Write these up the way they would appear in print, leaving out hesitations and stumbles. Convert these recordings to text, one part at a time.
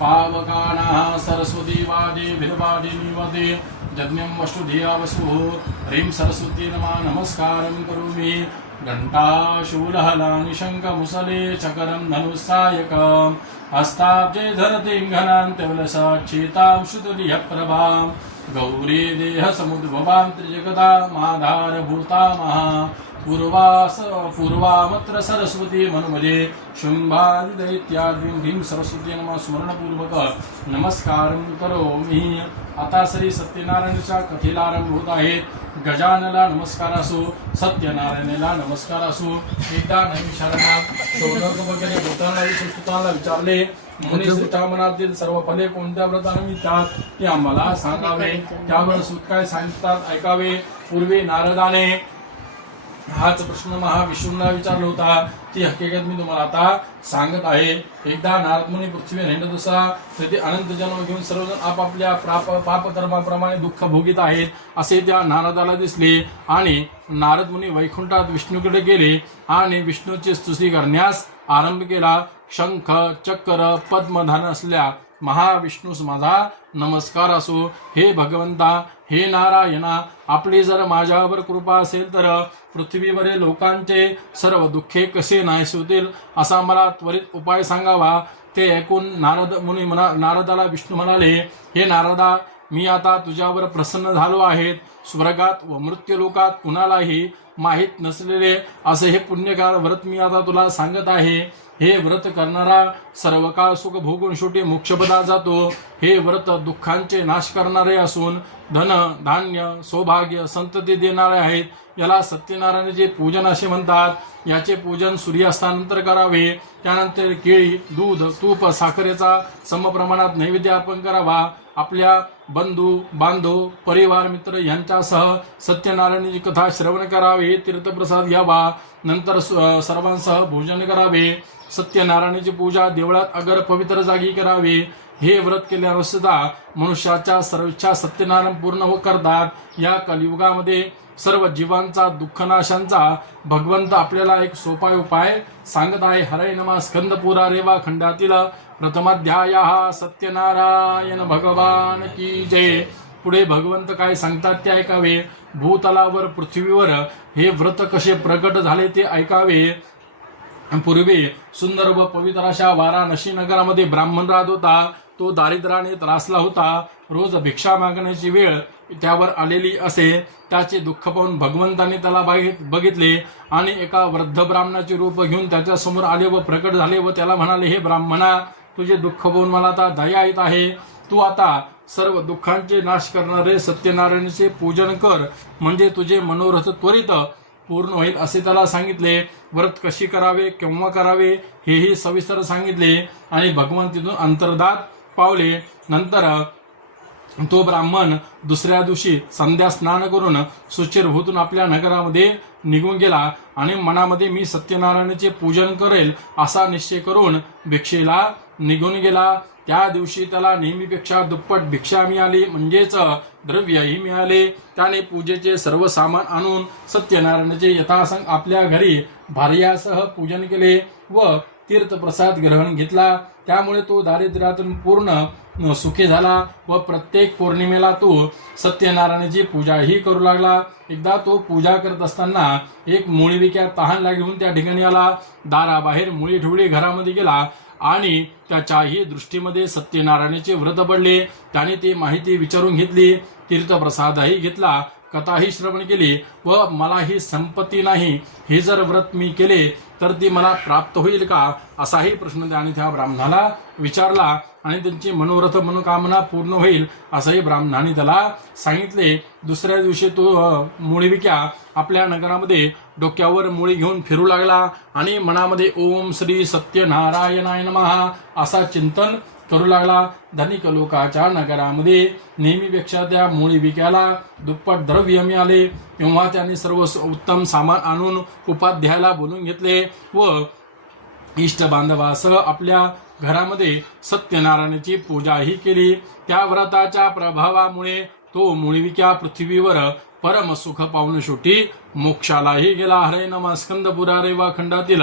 पावकानाः सरस्वती वादे भिर्वादे निवदे यज्ञं वसुधिया वसुः ह्रीं सरस्वती नमः नमस्कारं करोमि। घण्टाशूलहलानि शङ्खमुसले चकरं धनुस्सायकम् हस्ताब्जे धरतीं घनान्त्यवलसाक्षेतां श्रुतदियप्रभां गौरी देहसमुद्भवां त्रिजगदामाधारभूता महा पूर्वामत्र सरस्वती मनुमजे शुंभादिदैत्याद्रीं ह्रीं सरस्वती नमः स्मरणपूर्वक नमस्कारं करोमि। आता श्री सत्यनारायणाच्या कथेला आरंभ होत आहेत। गजानला नमस्कार असो, सत्यनारायणाला नमस्कार असो। एकदा नैमिषारण्या शौनक वगैरे भूतांना विचारले, मुनीश्रेष्ठा मनातील सर्व फले कोणत्या व्रताने मिळतात ते आम्हाला सांगावे। त्यावर सूत काय सांगतात ऐकावे। पूर्वी नारदाने हाच प्रश्न महाविष्णूंना विचारला होता, ती हकीकत मी तुम्हाला आता सांगत आहे। एकदा नारद मुनी पृथ्वीवर हिंडत असता, तेथे अनंत जन्म घेऊन सर्वजण आपापल्या पाप कर्माप्रमाणे दुःख भोगीत आहेत असे त्या नारदाला दिसले आणि नारद मुनी वैकुंठात विष्णूकडे गेले आणि विष्णूची स्तुती करण्यास आरंभ केला। शंख चक्र पद्मधान असल्या महाविष्णूस माझा नमस्कार असो। हे भगवंता, हे नारायणा, आपली जर माझ्यावर कृपा असेल तर पृथ्वीवरील लोकांचे सर्व दुःखे कसे नाहीसे होतील असा मला त्वरित उपाय सांगावा। ते ऐकून नारदाला विष्णू म्हणाले, हे नारदा, मी आता तुझ्यावर प्रसन्न झालो आहे। स्वर्गात व मृत्यूलोकात कुणालाही माहीत नसलेले असे हे पुण्यकार व्रत मी आता तुला सांगत आहे। हे व्रत करणारा सर्व काळ सुख भोगून शेवटी मोक्षपदा जातो। हे व्रत दुःखांचे नाश करणारे असून धन धान्य सौभाग्य संतती देणारे आहेत। याला सत्यनारायणाचे पूजन असे म्हणतात। याचे पूजन सूर्यास्तानंतर करावे। त्यानंतर केळी दूध तूप साखरेचा समप्रमाणात नैवेद्य अर्पण करावा। आपल्या बंधू बांधव परिवार मित्र यांच्यासह सत्यनारायणाची कथा श्रवण करावे। तीर्थप्रसाद घ्यावा। नंतर सर्वांसह भोजन करावे। सत्यनारायणाची पूजा देवळात अगर पवित्र जागी करावी। हे व्रत केल्यावर सुद्धा मनुष्याच्या सर्व इच्छा सत्यनारायण पूर्ण करतात। या कलियुगामध्ये सर्व जीवांचा दुःखनाशांचा भगवंत आपल्याला एक सोपा उपाय सांगत आहे। हरे नमः स्कंद पुरारेवा खंडातील प्रथमाध्याय हा सत्यनारायण भगवान की जय। पुढे भगवंत काय सांगतात ते ऐकावे। भूतलावर पृथ्वीवर हे व्रत कसे प्रकट झाले ते ऐकावे। पूर्वी सुंदर व पवित्र अशा वाराणसी नगरामध्ये ब्राह्मण राहत होता। तो दारिद्र्याने त्रासला होता। रोज भिक्षा मागण्याची वेळ त्यावर आलेली असे। त्याचे दुःख पाहून भगवंताने त्याला बघितले आणि एका वृद्ध ब्राह्मणाचे रूप घेऊन त्याच्या समोर आले व प्रकट झाले व त्याला म्हणाले, हे ब्राह्मणा, तुझे दुःख पाहून मला आता दया येत आहे। तू आता सर्व दुःखांचे नाश करणारे सत्यनारायणाचे पूजन कर, म्हणजे तुझे मनोरथ त्वरित पूर्ण होईल असे त्याला सांगितले। व्रत कशी करावे केव्हा करावे हेही सविस्तर सांगितले आणि भगवंत तिथून अंतर्धात पावले। नंतर तो ब्राह्मण दुसऱ्या दिवशी संध्या स्नान करून शुचिर्भूतून आपल्या नगरामध्ये निघून गेला आणि मनामध्ये मी सत्यनारायणाचे पूजन करेल असा निश्चय करून भिक्षेला निघून गेला। त्या दिवशी त्याला नेहमीपेक्षा दुप्पट भिक्षा मिळाली, म्हणजेच द्रव्यही मिळाले। त्याने पूजेचे सर्व सामान आणून सत्यनारायणाचे यथासंग आपल्या घरी भार्यासह पूजन केले व तीर्थप्रसाद ग्रहण घेतला। त्यामुळे तो दारिद्र्यातून पूर्ण सुखी झाला व प्रत्येक पौर्णिमेला तो सत्यनारायणाची पूजाही करू लागला। एकदा तो पूजा करत असताना एक मुळीविक्या तहान लागली म्हणून त्या ठिकाणी आला। दाराबाहेर मुळी ठेवली, घरामध्ये गेला आणि त्याच्याही दृष्टीमध्ये सत्यनारायणाचे व्रत पडले। त्याने ती माहिती विचारून घेतली, तीर्थप्रसादही घेतला, कथाही श्रवण केली व मला ही संपत्ती नाही, हे जर व्रत मी केले तर ती मला प्राप्त होईल का असाही प्रश्न त्याने त्या ब्राह्मणाला विचारला आणि त्यांची मनोरथ मनोकामना पूर्ण होईल असंही ब्राह्मणाने त्याला सांगितले। दुसऱ्या दिवशी तो मुळीविक्या आपल्या नगरामध्ये डोक्यावर मुळी घेऊन फिरू लागला आणि मनामध्ये ओम श्री सत्यनारायणाय नमः असा चिंतन करू लागला। धनिक लोकाच्या नगरामध्ये नेहमीपेक्षा त्या मुळीविक्याला दुप्पट द्रव्य मिळाले। तेव्हा त्याने सर्व उत्तम सामान आणून उपाध्यायाला बोलून घेतले व इष्ट बांधवासह आपल्या घरामध्ये सत्यनारायणाची पूजाही केली। त्या व्रताच्या प्रभावामुळे तो मुळीविक्या पृथ्वीवर परम सुख पावून शेवटी मोक्षालाही गेला। हरे नमः स्कंद पुरारेवा खंडातील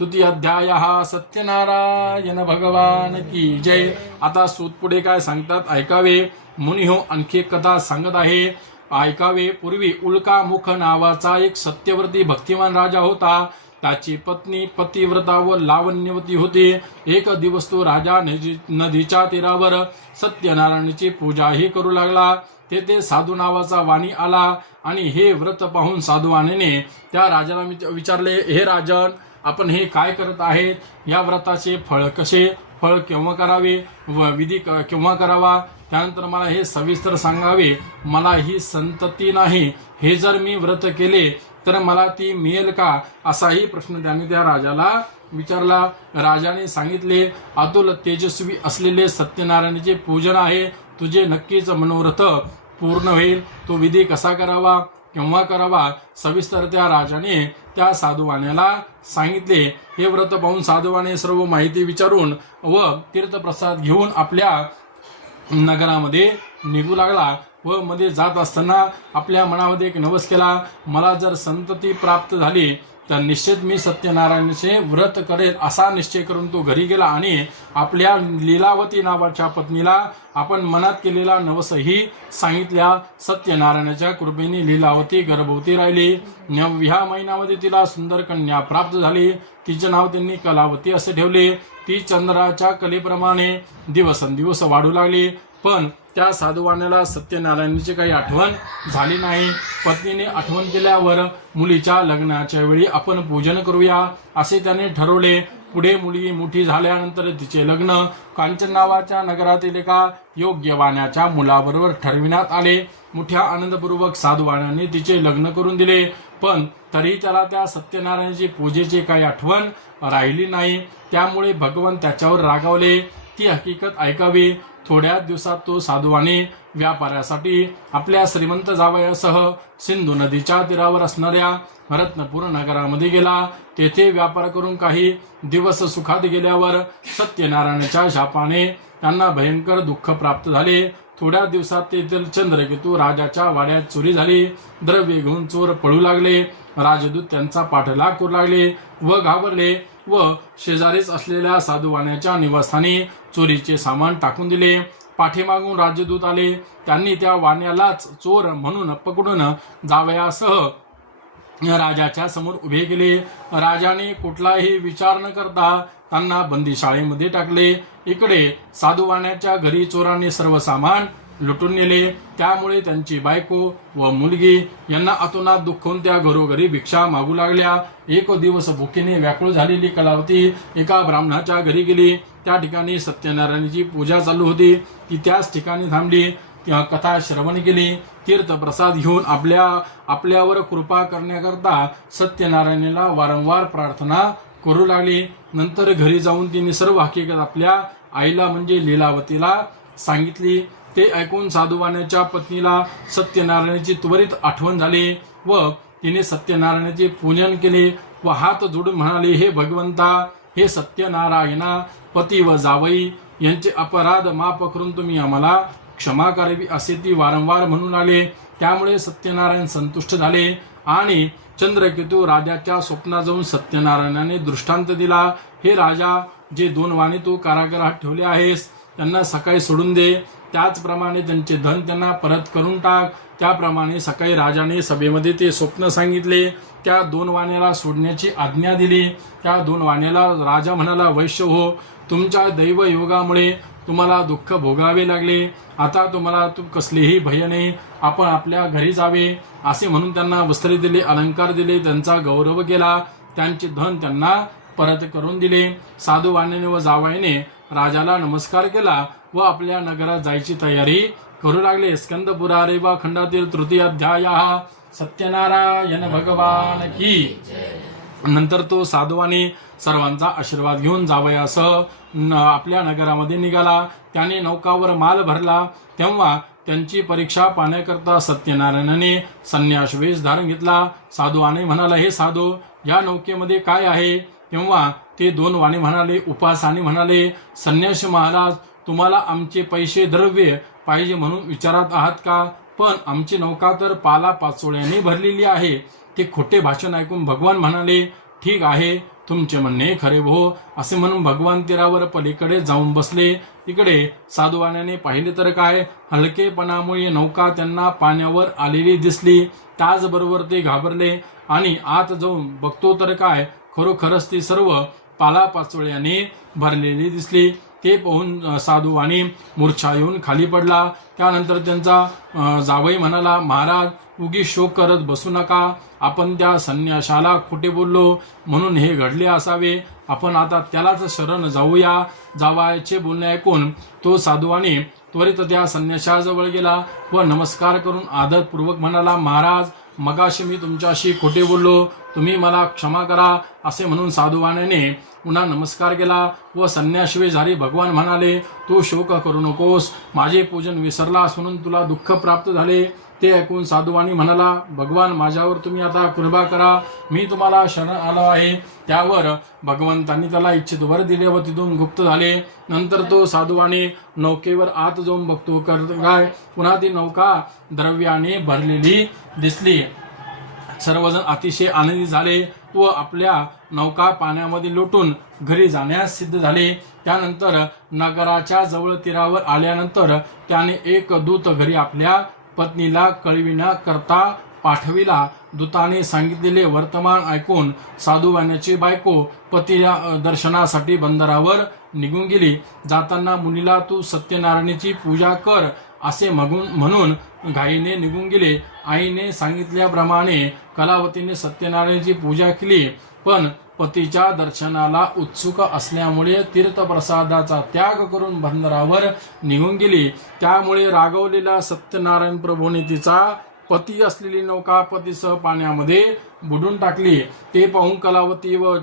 तृतीय अध्याय. सत्यनारायण भगवान की जय. आता सूत पुढे काय सांगतात ऐकावे. मुनी हो, आणखी एक कथा सांगत आहे, ऐकावे. पूर्वी उल्का मुख नावाचा एक सत्यव्रती भक्तिमान राजा होता. त्याची पत्नी पतिव्रता व लावण्यवती होती. एक दिवस तो राजा नदीच्या तीरावर सत्यनारायणाची पूजाही करू लागला. तेथे साधू नावाचा वाणी आला आणि हे व्रत पाहून साधू वाणीने त्या राजाला विचारले, हे राजन, आपण हे काय करत आहेत? या व्रताचे फळ केव्हा करावे व विधी केव्हा करावा? त्यानंतर मला हे सविस्तर सांगावे. मला ही संतती नाही, हे जर मी व्रत केले तर मला ती मिळेल का? असाही प्रश्न त्यांनी त्या राजाला विचारला. राजाने सांगितले, अतुल तेजस्वी असलेले सत्यनारायणाचे पूजन आहे. तुझे नक्कीच मनोरथ पूर्ण होईल. तो विधी कसा करावा, केव्हा करावा, सविस्तर त्या राजाने त्या साधुवाण्याला सांगितले. हे व्रत पाहून साधुवाने सर्व माहिती विचारून व तीर्थप्रसाद घेऊन आपल्या नगरामध्ये निघू लागला. व मध्ये जात असताना आपल्या मनामध्ये एक नवस केला, मला जर संतती प्राप्त झाली तर निश्चित मी सत्यनारायणाचे व्रत करेल, असा निश्चय करून तो घरी गेला आणि आपल्या लीलावती नावाच्या पत्नीला आपण मनात केलेला नवसही सांगितल्या. सत्यनारायणाच्या कृपेने लीलावती गर्भवती राहिली. 9व्या महिन्यामध्ये तिला सुंदर कन्या प्राप्त झाली. तिचे नाव त्यांनी कलावती असे ठेवले. ती चंद्राच्या कलेप्रमाणे दिवसेंदिवस वाढू लागली. पण त्या साधुवाण्याला सत्यनारायणाची काही आठवण झाली नाही. पत्नीने आठवण केल्यावर मुलीच्या लग्नाच्या वेळी आपण पूजन करूया असे त्याने ठरवले. पुढे मुलगी मोठी झाल्यानंतर तिचे लग्न कांचन नावाच्या नगरातील एका योग्यवाण्याच्या मुलाबरोबर ठरविण्यात आले. मोठ्या आनंदपूर्वक साधुवाण्याने तिचे लग्न करून दिले. पण तरी त्याला त्या सत्यनारायणाची पूजेची काही आठवण राहिली नाही. त्यामुळे भगवान त्याच्यावर रागावले. ती हकीकत ऐकावी. थोड्या दिवसात तो साधुवाने व्यापारासाठी आपल्या श्रीमंत जावयासह सिंधू नदीच्या तीरावर असणाऱ्या रत्नपूर नगरामध्ये गेला. तेथे व्यापार करून काही दिवस सुखात गेल्यावर सत्यनारायणाच्या शापाने त्यांना भयंकर दुःख प्राप्त झाले. थोड्या दिवसात तेथील चंद्रकेतू राजाच्या वाड्यात चोरी झाली. द्रव्य घेऊन चोर पळू लागले. राजदूत त्यांचा पाठलाग करू लागले व घाबरले व शेजारीच असलेल्या साधुवाण्याच्या निवासस्थानी चोरीचे सामान टाकून दिले. पाठीमागून राजदूत आले. त्यांनी त्या वाण्यालाच चोर म्हणून पकडून जावयासह राजाच्या समोर उभे केले. राजाने कुठलाही विचार न करता त्यांना बंदीशाळेमध्ये टाकले. इकडे साधुवाण्याच्या घरी चोरांनी सर्व सामान लुटून नेले. त्यामुळे त्यांची बायको व मुलगी यांना अतोनात दुःखून त्या घरोघरी भिक्षा मागू लागल्या. एक दिवस भुकेने व्याकुळ झालेली कलावती एका ब्राह्मणाच्या घरी गेली. त्या ठिकाणी सत्यनारायणाची पूजा चालू होती. ती त्याच ठिकाणी थांबली. कथा श्रवण केली. तीर्थप्रसाद घेऊन आपल्यावर कृपा करण्याकरता सत्यनारायणाला वारंवार प्रार्थना करू लागली. नंतर घरी जाऊन तिने सर्व हकीकत आपल्या आईला म्हणजे लीलावतीला सांगितली. ते ऐकून साधुवाण्याच्या पत्नीला सत्यनारायणाची त्वरित आठवण झाली व तिने सत्यनारायणाचे पूजन केले व हात जोडून म्हणाले, हे भगवंता, हे सत्यनारायणा, पती व जावई यांचे अपराध माफ करून तुम्ही आम्हाला क्षमा करावी असे ती वारंवार म्हणून आले. त्यामुळे सत्यनारायण संतुष्ट झाले आणि चंद्रकेतू राजाच्या स्वप्नात जाऊन सत्यनारायणाने दृष्टांत दिला, हे राजा, जे 2 वाणी तू कारागृहात ठेवले आहेस त्यांना सकाळी सोडून दे. त्याचप्रमाणे त्यांचे धन त्यांना परत करून टाक. त्याप्रमाणे सकाळी राजाने सभेमध्ये ते स्वप्न सांगितले. त्या 2 वाण्याला सोडण्याची आज्ञा दिली. त्या 2 वाण्याला राजा म्हणाला, वैश्य हो, तुमच्या दैव योगामुळे तुम्हाला दुःख भोगावे लागले. आता तुम्हाला कसलेही भय नाही. आपण आपल्या घरी जावे असे म्हणून त्यांना वस्त्रे दिले, अलंकार दिले, त्यांचा गौरव केला. त्यांचे धन त्यांना परत करून दिले. साधू वाण्याने व जावयाने राजाला नमस्कार केला व आपल्या नगरात जायची तयारी करू लागले. स्कंद पुरारी व खंडातील तृतीय अध्याय. सत्यनारायण भगवान की. नंतर तो साधुवाने सर्वांचा आशीर्वाद घेऊन जावयासह आपल्या नगरामध्ये निघाला. त्याने नौकावर माल भरला. तेव्हा त्यांची परीक्षा पाहण्याकरता सत्यनारायणाने संन्यास वेश धारण घेतला. साधुवाने म्हणाला, हे साधू, या नौकेमध्ये काय आहे? तेव्हा ते 2 वाणी म्हणाले. उपासाने म्हणाले, संन्यासी महाराज, तुम्हाला आमचे पैसे द्रव्य पाहिजे म्हणून विचारत आहात का? पण आमची नौका तर पाला पाचोळ्याने भरलेली आहे. ते खोटे भाषण ऐकून भगवान म्हणाले, ठीक आहे, तुमचे म्हणणे खरे भो, असे म्हणून भगवान तीरावर पलीकडे जाऊन बसले. इकडे साधुवाण्याने पाहिले तर काय, हलकेपणामुळे नौका त्यांना पाण्यावर आलेली दिसली. त्याचबरोबर ते घाबरले आणि आत जाऊन बघतो तर काय, खरोखरच ती सर्व पालापाचोळ्याने भरलेली दिसली. ते पाहून साधुवाणी मूर्छा येऊन खाली पडला. त्यानंतर त्यांचा जावई म्हणाला, महाराज उगीच शोक करत बसू नका. आपण त्या संन्याशाला खोटे बोललो म्हणून हे घडले असावे. आपण आता त्यालाच शरण जाऊया. जावयाचे बोलणे ऐकून तो साधुवाणी त्वरित त्या संन्याशाजवळ गेला व नमस्कार करून आदरपूर्वक म्हणाला, महाराज मगाशी मी तुमच्याशी खोटे बोललो, तुम्ही मला क्षमा करा. असे म्हणून साधुवाण्याने पुन्हा नमस्कार केला व संन्यासवेधारी भगवान म्हणाले, तू शोक करू नकोस, माझे पूजन विसरलास म्हणून तुला दुःख प्राप्त झाले. ते ऐकून साधुवाणी म्हणाला, भगवान माझ्यावर तुम्ही आता कृपा करा, मी तुम्हाला शरण आलो आहे. त्यावर भगवंतांनी त्याला इच्छित वर दिले व तिथून गुप्त झाले. नंतर तो साधुवाणी नौकेवर आत जाऊन बघतो काय, पुन्हा ती नौका द्रव्याने भरलेली दिसली. सर्वजण अतिशय आनंदित झाले व आपल्या नौका पाण्यामध्ये लोटून घरी जाण्यास सिद्ध झाले. त्यानंतर नगराच्या जवळ तीरावर आल्यानंतर त्याने एक दूत घरी आपल्या पत्नीला कळविण्याकरता पाठविला. दूताने सांगितलेले वर्तमान ऐकून साधुवाण्याची बायको पतीला दर्शनासाठी बंदरावर निघून गेली. जाताना मुनीला तू सत्यनारायणाची पूजा कर असे म्हणून घाईने निघून गेले. आईने सांगितल्याप्रमाणे कलावतीने सत्यनारायणाची पूजा केली, पण पतीच्या दर्शनाला उत्सुक असल्यामुळे तीर्थप्रसादाचा त्याग करून बंदरावर निघून गेली. त्यामुळे रागवलेला सत्यनारायण प्रभूने तिचा पती असलेली नौका पतीसह पाण्यामध्ये बुडून टाकली. ते पाहून कलावती व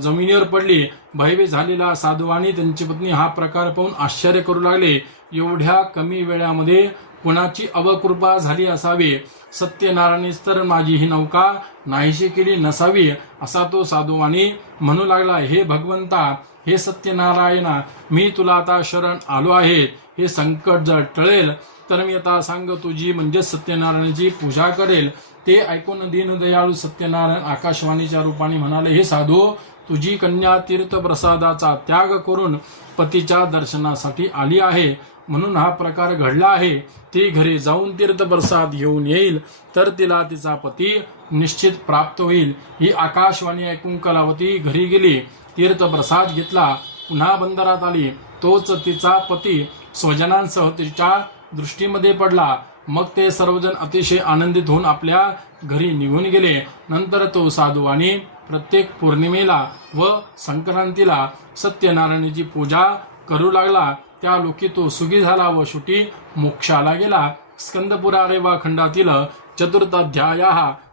जमिनीवर पडली. भयभीत झालेला साधुवाणी त्यांची पत्नी हा प्रकार पाहून आश्चर्य करू लागले. एवढ्या कमी वेळामध्ये कुणाची अवकृपा झाली असावी. सत्यनारायणीच तर माझी ही नौका नाहीशी केली नसावी असा तो साधुवाणी म्हणू लागला. हे भगवंता, हे सत्यनारायणा, मी तुला आता शरण आलो आहे. हे संकट जर टळेल तर मी आता सांग तुझी म्हणजे सत्यनारायणाची पूजा करेल. ते ऐकून दीनदयाळू सत्यनारायण आकाशवाणीच्या रूपाने म्हणाले, हे साधू, तुझी कन्या तीर्थप्रसादाचा त्याग करून पतीच्या दर्शनासाठी आली आहे म्हणून हा प्रकार घडला आहे. ती घरी जाऊन तीर्थप्रसाद घेऊन येईल तर तिला तिचा पती निश्चित प्राप्त होईल. ही आकाशवाणी ऐकून कलावती घरी गेली, तीर्थप्रसाद घेतला, पुन्हा बंदरात आली. तोच तिचा पती स्वजनांसह तिच्या दृष्टीमध्ये पडला. मग ते सर्वजण अतिशय आनंदित होऊन आपल्या घरी निघून गेले. नंतर तो साधुवाणी प्रत्येक पौर्णिमेला व संक्रांतीला सत्यनारायणाची पूजा करू लागला. त्या लोकी तो सुखी झाला व शेवटी मोक्षाला गेला. स्कंदपुरारेवा खंडातील चतुर्थाध्याय.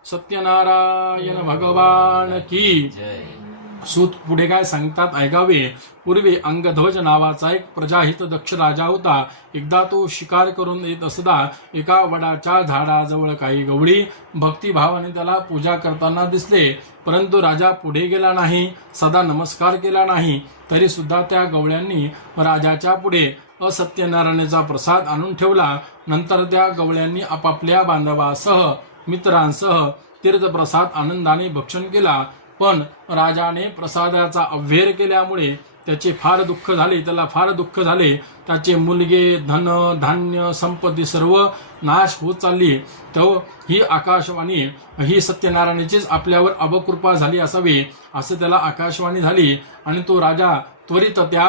सत्यनारायण भगवान की सूत पुढे काय सांगतात ऐकावे. पूर्वी अंगध्वज नावाचा एक प्रजाहित दक्ष राजा होता. एकदा तो शिकार करून येत असता एका वडाच्या झाडाजवळ काही गवळी भक्तिभावाने त्याला पूजा करताना दिसले, परंतु राजा पुढे गेला नाही, सदा नमस्कार केला नाही. तरी सुद्धा त्या गवळ्यांनी राजाच्या पुढे असत्यनारायणाचा प्रसाद आणून ठेवला. नंतर त्या गवळ्यांनी आपापल्या बांधवासह मित्रांसह तीर्थप्रसाद आनंदाने भक्षण केला. पण राजाने प्रसादाचा अव्हेर केल्यामुळे त्याचे फार दुःख झाले. त्याला फार दुःख झाले. त्याचे मुलगे, धन, धान्य, संपत्ती सर्व नाश होत चालली. तो ही आकाशवाणी, ही सत्यनारायणाचीच आपल्यावर अवकृपा झाली असावी असं त्याला आकाशवाणी झाली. आणि तो राजा त्वरित त्या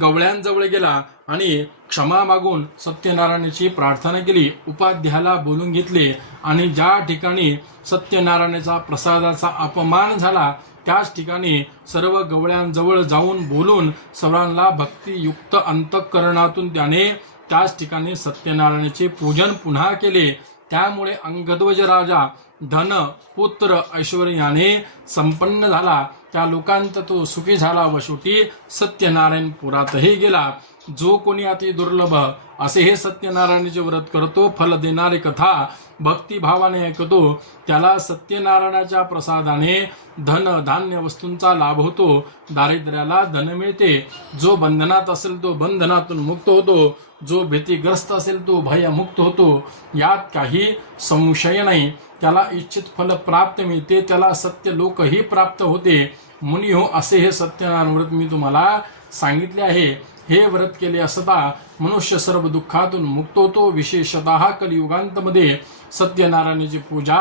गवळ्यांजवळ गेला आणि क्षमा मागून सत्यनारायणाची प्रार्थना केली. उपाध्यायाला बोलून घेतले आणि ज्या ठिकाणी सत्यनारायणाचा प्रसादाचा अपमान झाला त्याच ठिकाणी सर्व गवळ्यांजवळ जाऊन बोलून सर्वांना भक्तियुक्त अंतःकरणातून त्याने त्याच ठिकाणी सत्यनारायणाचे पूजन पुन्हा केले. त्यामुळे अंगध्वज राजा धन, पुत्र, ऐश्वर्याने संपन्न झाला. त्या लोकांत तो सुखी झाला व शेवटी सत्यनारायण पुरातही गेला. जो कोणी अति दुर्लभ असे हे सत्यनारायणाचे व्रत करतो, फल देणारी कथा भक्तिभावाने ऐकतो, त्याला सत्यनारायणाच्या प्रसादाने धन, धान्य वस्तूंचा लाभ होतो. दारिद्र्याला धन मिळते. जो बंधनात असेल तो बंधनातून मुक्त होतो. जो भीतिग्रस्त असेल तो भयमुक्त होतो. यात काही संशय नाही. त्याला इच्छित फल प्राप्त मिळते. त्याला सत्य लोकही प्राप्त होते. मुनी हो असे हे सत्यनारायण व्रत मी तुम्हाला सांगितले आहे. हे व्रत केले असता मनुष्य सर्व दुःखातून मुक्त होतो. विशेषतः कलियुगांतमध्ये सत्यनारायणाची पूजा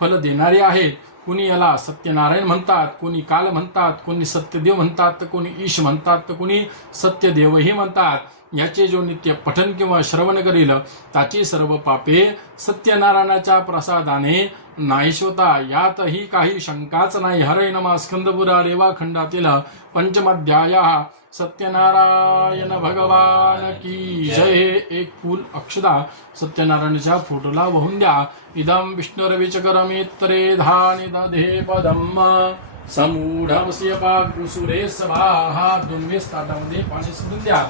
फल देणारे आहेत. कोणी याला सत्यनारायण म्हणतात, कोणी काल म्हणतात, कोणी सत्यदेव म्हणतात, तर कोणी ईश म्हणतात, तर कोणी सत्यदेवही म्हणतात. याचे जो नित्य पठन किंवा श्रवण करील त्याची सर्व पापे सत्यनारायणाच्या प्रसादाने नाहीश होता. यातही काही शंकाच नाही. हरे नमः. स्कंदपुरा रेवाखंडातील पंचमाध्याय. सत्यनारायण भगवान की जय. एक फूल अक्षदा सत्यनारायणाच्या फोटोला वाहून द्या. इदं विष्णुरविचकरमेत्रे धानि दधे पदम् समूढमस्य पाकुसुरे सभा. 2 वेळेस ताटामध्ये पाणी सोडून द्या.